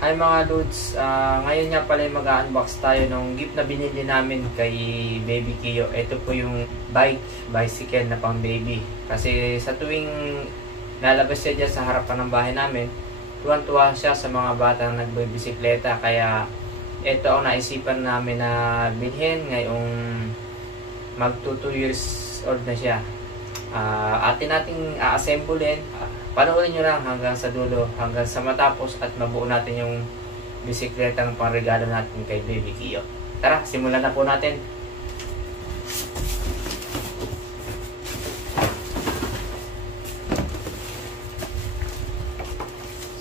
Ay mga Lods, ngayon nga pala mag-unbox tayo ng gift na binili namin kay Baby Kiyo. Ito po yung bicycle na pang baby. Kasi sa tuwing lalabas siya dyan sa harapan ng bahay namin, tuwan-tuwa siya sa mga batang nagbibisikleta. Kaya ito ang naisipan namin na bilhin ngayong mag 2 years old na siya. Atin nating a-assemblein. Panoorin nyo lang hanggang sa dulo, hanggang sa matapos at mabuo natin yung bisikletang pangregalo natin kay Baby Kiyo. Tara, simulan na po natin.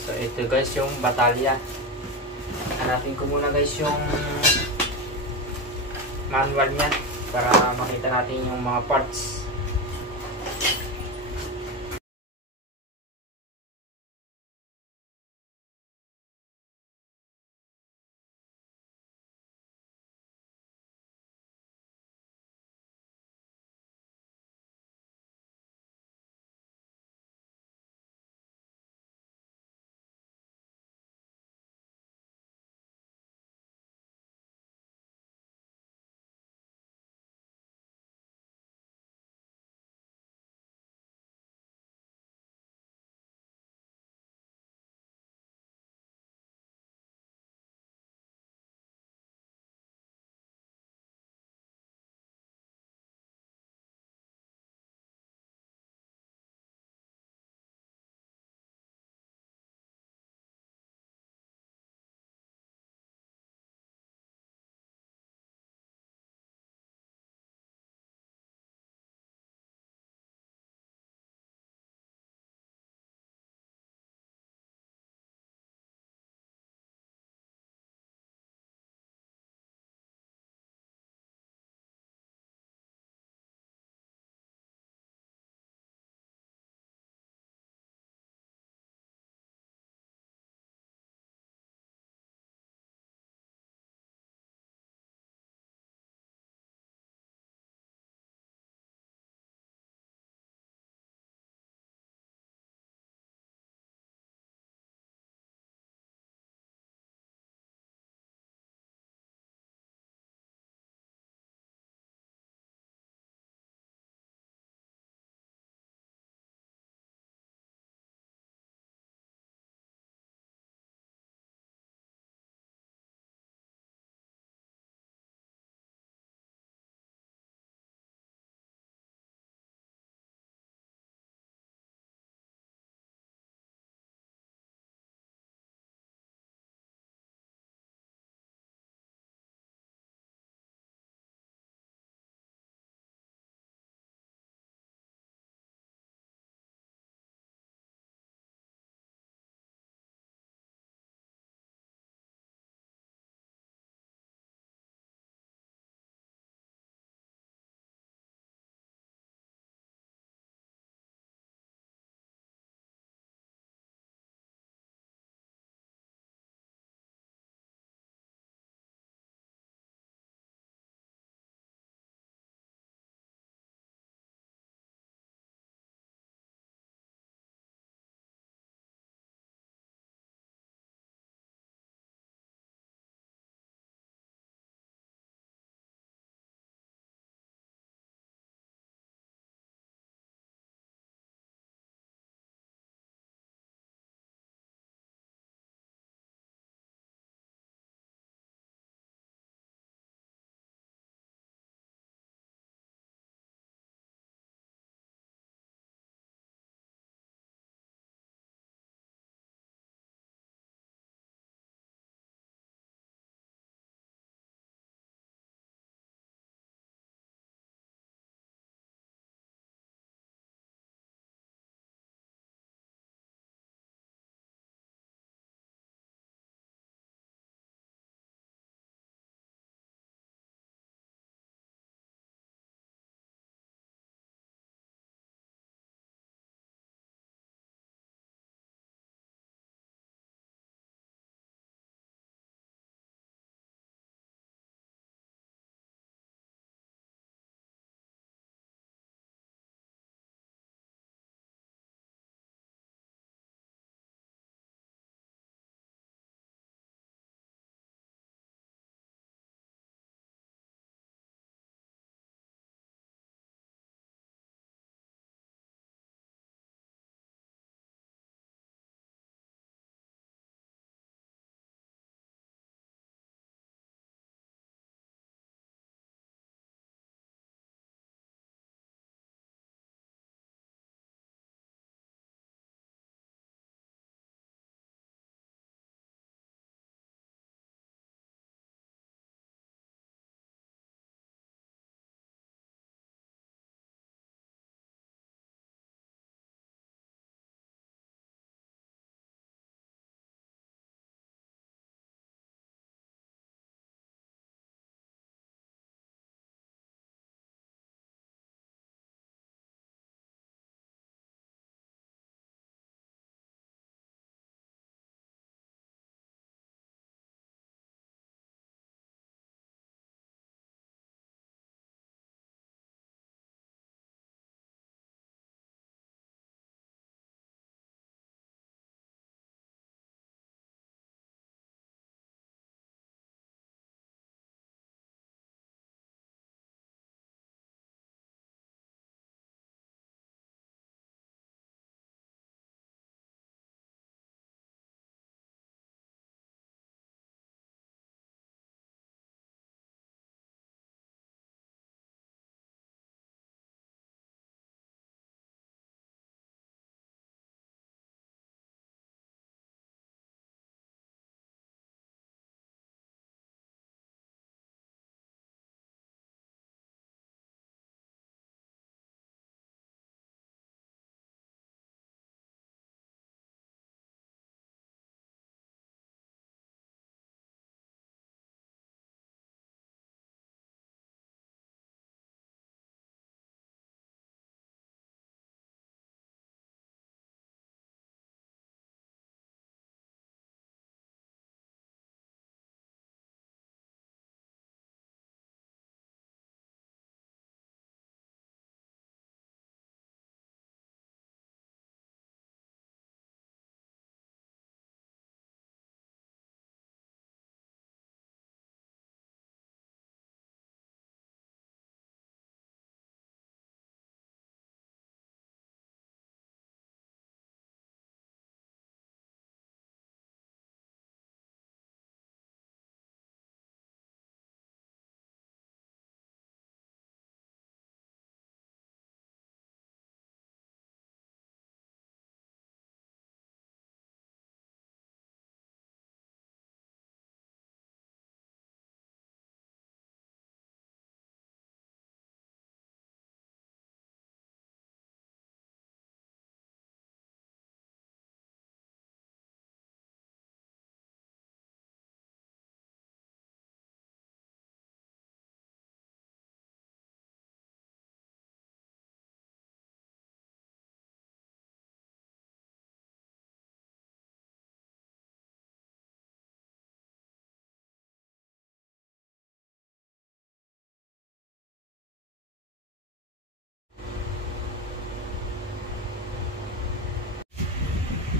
So ito guys yung batalya. Hanapin ko muna guys yung manual niya para makita natin yung mga parts.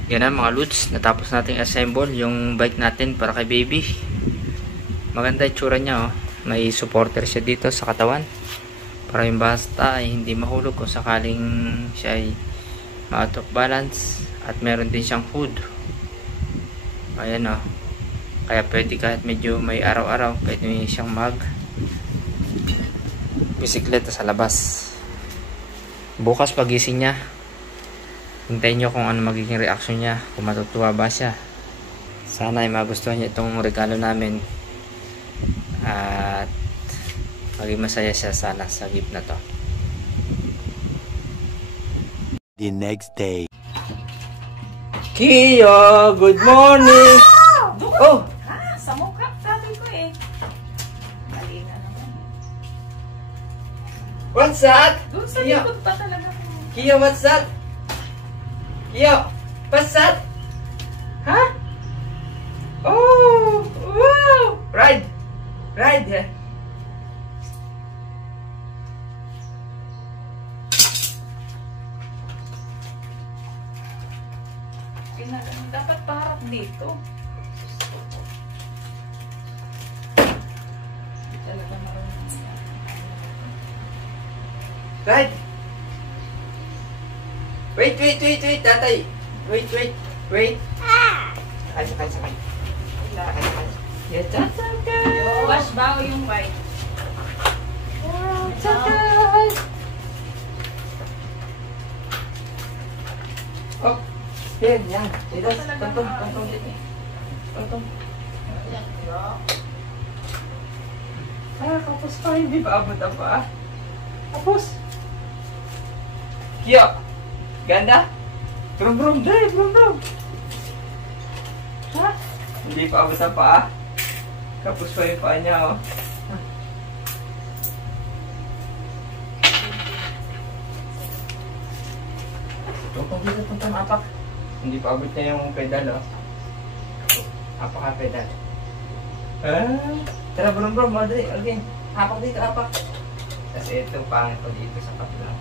Yan na mga lods, natapos nating assemble yung bike natin para kay baby. Maganda yung tsura niya, oh. May supporter siya dito sa katawan para yung basta ay hindi mahulog kung sakaling siya ay ma-out of balance. At meron din siyang hood. Ayan, oh. Kaya pwede kahit medyo may araw-araw, pwede siyang bisikleta sa labas. Bukas pagising niya, hintayin nyo kung ano magiging reaction niya, kung matutuwa ba siya. Sana ay magustuhan niya itong regalo namin at maging masaya siya sana sa gift na to. The next day. Kiyo, good morning! Oh! Sa mukha, sabi ko eh. Mali na naman. What's that? Doon sa Kiyo. likod pa talaga. Kiyo, what's that? Kiyo, what's that? Huh? Oh! Wow! Ride! Ride, yeah. Dapat paharap dito. Talaga marunong siya. Ride! Wait, tatay! Wait! Sakay. Sakay. Yes, sakay! Wash bago yung white. Sakay! Oh! Yan. Dito, tantong dito. Tantong. Kapos pa, hindi pa abot ang paa. Kapos. Kiyo. Ganda. Brum, dahil, brum. Ha? Hindi pa abot ang paa. Kapos pa yung paa niya, oh. Tuntong apak. Hindi pa abot niya yung pedal, oh. Apak ka pedal. Tara, brum, madali. Okay. Apak dito, apak. Kasi ito, pangit ko dito sa kapla.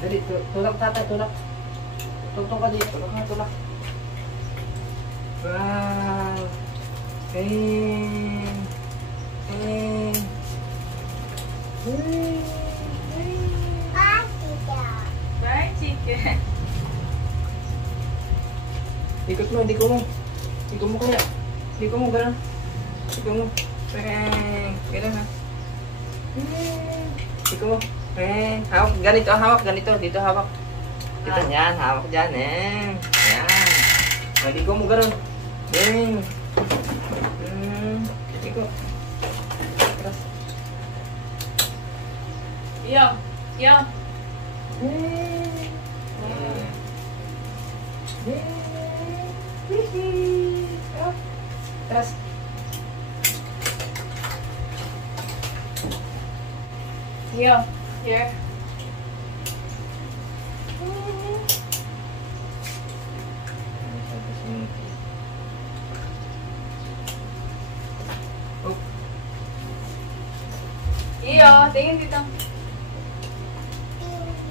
Dali, tulak tatay, tulak. Tungtong ka dito, tulak. Wow. Fried chicken. Ikot mo, hindi ko mo kaya. Hindi ko mo, gano'n. Gano'n ha. Hindi ko mo. Hawak, ganito. Dito hawak. Dito, yan, hawak dyan, Yan. Hindi ko mo, gano'n. Hindi ko. Tras. Yo. Tras. Yo. Here. Iyo, tingin dito.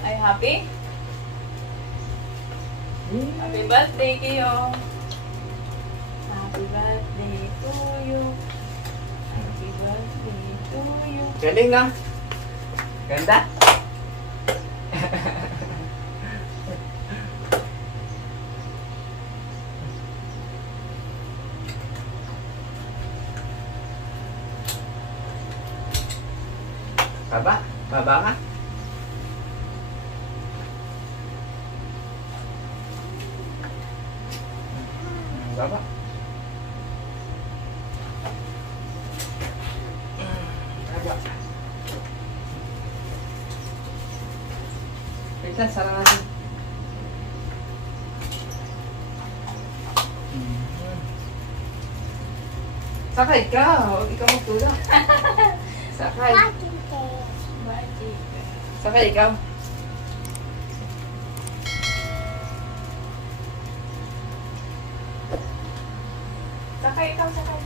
Are you happy? Happy birthday, Kiyo. Happy birthday to you. Happy birthday to you. Galing na. Ganda. Baba ka. Baba. Wait lang, sarang natin. Sakay ka, huwag ikaw magtulak. Sakay. Sakay ikaw. Sakay ikaw, sakay.